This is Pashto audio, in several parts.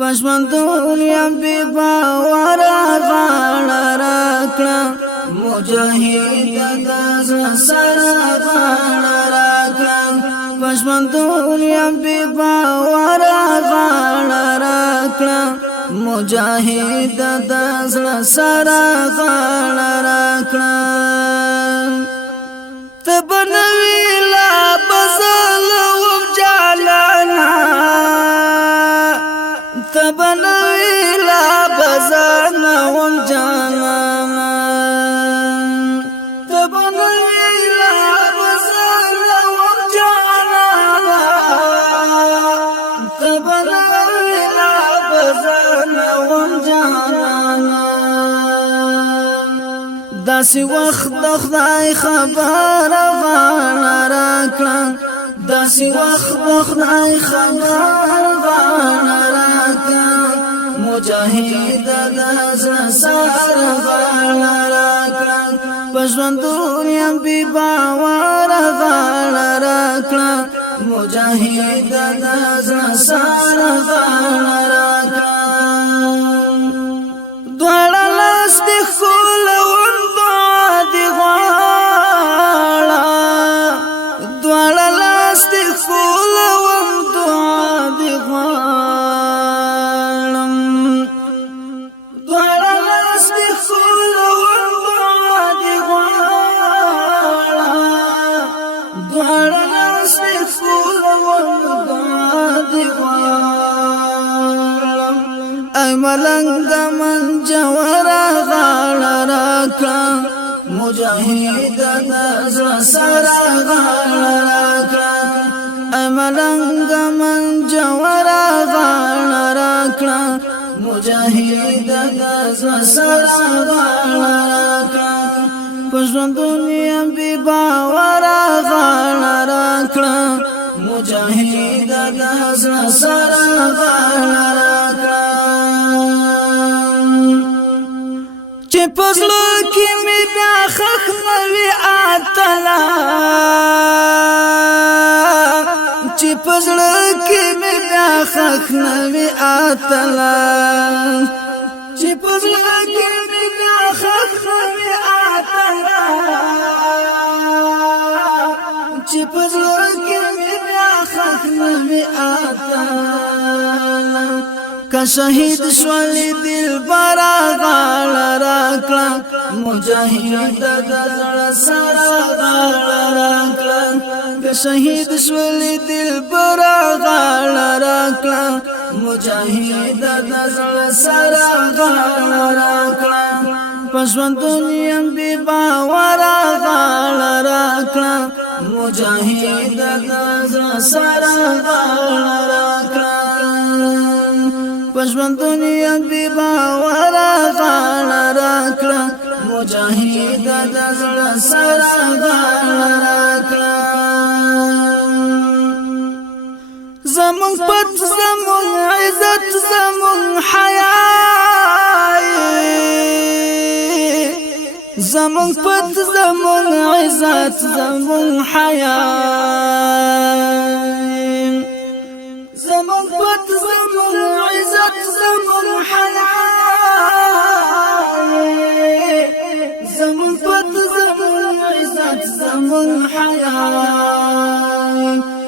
پشمندون یم بی باورا غاړه راکړه مجاهد د زړه سره غاړه راکړه پشمندون یم بی باورا غاړه راکړه مجاهد د زړه سره غاړه راکړه تبنوی لا بزل وم جالانا تبنوی لا بزل وم جالانا تبنوی لا بزل وم جالانا تبنوی لا بزل وم جالانا داسې وخت د خدای خبر غاړه راکړه داسې وخت د خدای خبر غاړه راکړه مجاهد د زړه سره غاړه راکړه په ژوندون یم بې باوره غاړه راکړه مجاهد د زړه سره غاړه راکړه دواړه لاس دې ښکلوم ای ملنګ من جوړه غاړه راکړه مجاهد د زړه سره غاړه راکړه ای ملنګ من جوړه غاړه راکړه مجاهد د زړه سره غاړه راکړه په ژوندون یم بې باوره غاړه راکړه مجاهد د زړه سره غاړه راکړه چې پزړه کې مې بیا خخ نوي اتلا چې پزړه کې مې بیا خخ نوي اتلا چې پزړه کې مې بیا خخ نوي اتلا چې پزړه کې مې بیا خخ نوي اتلا که شهید شول دل برا غاړه راکړه مجاهد د زړه سره غاړه راکړه که شهید شول دل برا غاړه راکړه مجاهد د زړه سره غاړه راکړه په ژوندون یم بې باوره غاړه راکړه مجاهد د زړه سره غاړه راکړه پشمندون یم بی باوره غاړه راکړه مجاهد د زړه سره غاړه راکړه زمون پت زمون عزت زمون حیا زمون پت زمون عزت زمون حیا زمون پت زمون عزت زمون حیا زمون پت زمون عزت زمون حیا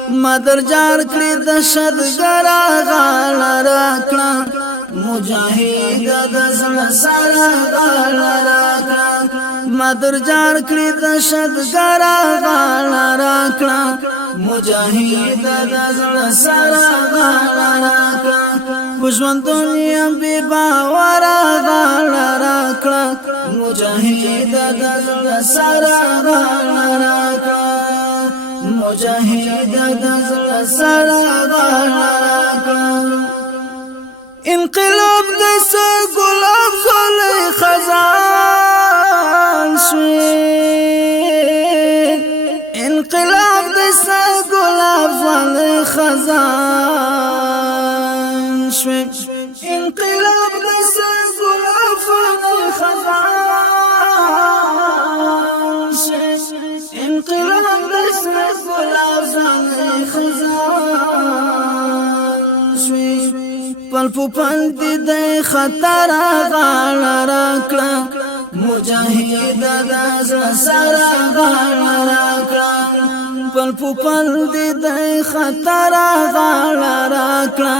مادر جار کړی د شدګرا غاړه راکړه مجاهد د زړه سره غاړه راکړه مادر جار کړی د شدګرا غاړه راکړه مجاهد د زړه سره غاړه راکړه ژوندون یم بې باوره غاړه راکړه مجاهد د زړه سره غاړه راکړه مجاهد د زړه سره غاړه راکړه انقلاب د ګلاب زلې خزان شوي انقلاب د ګلاب زلې خزان شوي انقلاب د ګلاب زلې خزان شوي انقلاب د ګلاب زلې خزان شوي په پل دې خطر غاړه راکړه مجاهد د زړه سره غاړه راکړه پل دې خطر غاړه راکړه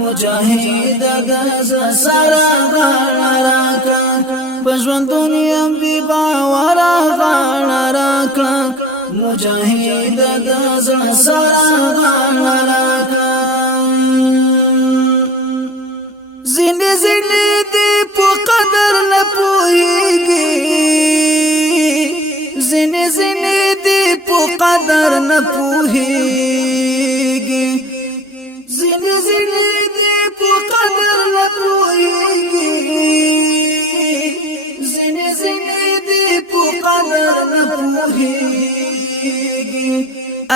مجاهد د زړه سره غاړه راکړه په ژوندون یم بې باوره غاړه راکړه مجاهد د زړه سره غاړه راکړه زینې دې په قدر نه پوهېږي زینې دې په قدر نه پوهېږي زینې دې په قدر نه پوهېږي زینې دې په قدر نه پوهېږي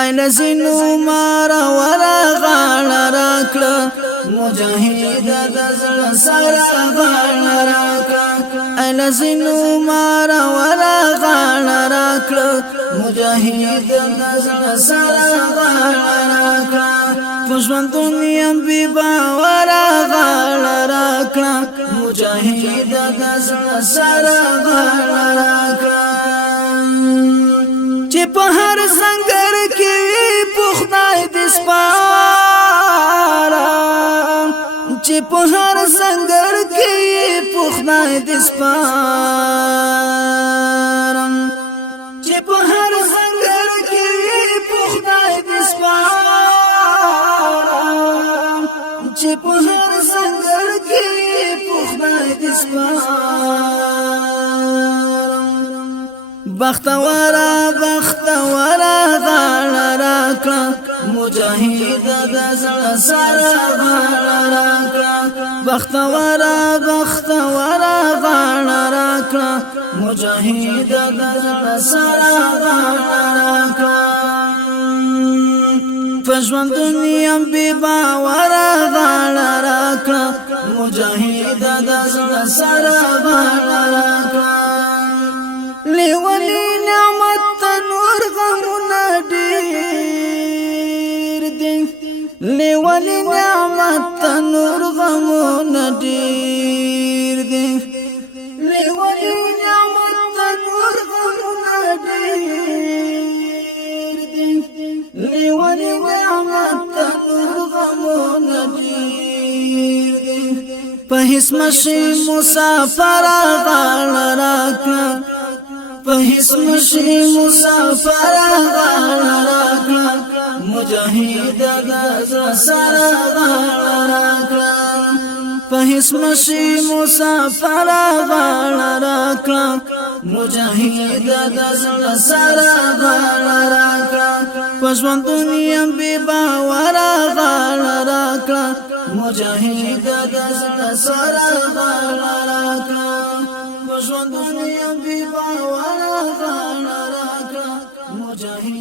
ایله زینو مارا ورا غاړه راکړه مجاهد د زړه سره غاړه راکړه ایله زینو مارا ورا غاړه راکړه مجاهد د زړه سره غاړه راکړه په ژوندون یم بې باوره غاړه راکړه مجاهد د زړه سره غاړه راکړه چې په هر سنگر کې په خدای دې سپاره چې په هر سنگر کې په خدای دې سپارم چې په هر سنگر کې په خدای دې سپارم چې په هر سنگر کې په خدای دې سپارم بختورا غاړه راکړه مجاهد د زړه سره غاړه راکړه بختورا غاړه راکړه مجاهد د زړه سره غاړه راکړه په ژوندون یم بې باوره غاړه راکړه مجاهد د زړه سره غاړه راکړه لیونی نعمت نور غمونه ډېر دي لیونی نعمت نور غمونه ډېر دي لیونی نعمت نور غمونه ډېر دي لیونی نعمت نور غمونه ډېر دي په هیڅ مشي مسافر غاړه راکړه په هیڅ مشي مسافر غاړه راکړه مجاهد د زړه سره غاړه راکړه په هیڅ مشي مسافر غاړه راکړه مجاهد د زړه سره غاړه راکړه په ژوندون یم بې باوره غاړه راکړه مجاهد د زړه سره غاړه راکړه په ژوندون یم بې باوره غاړه راکړه مجاهد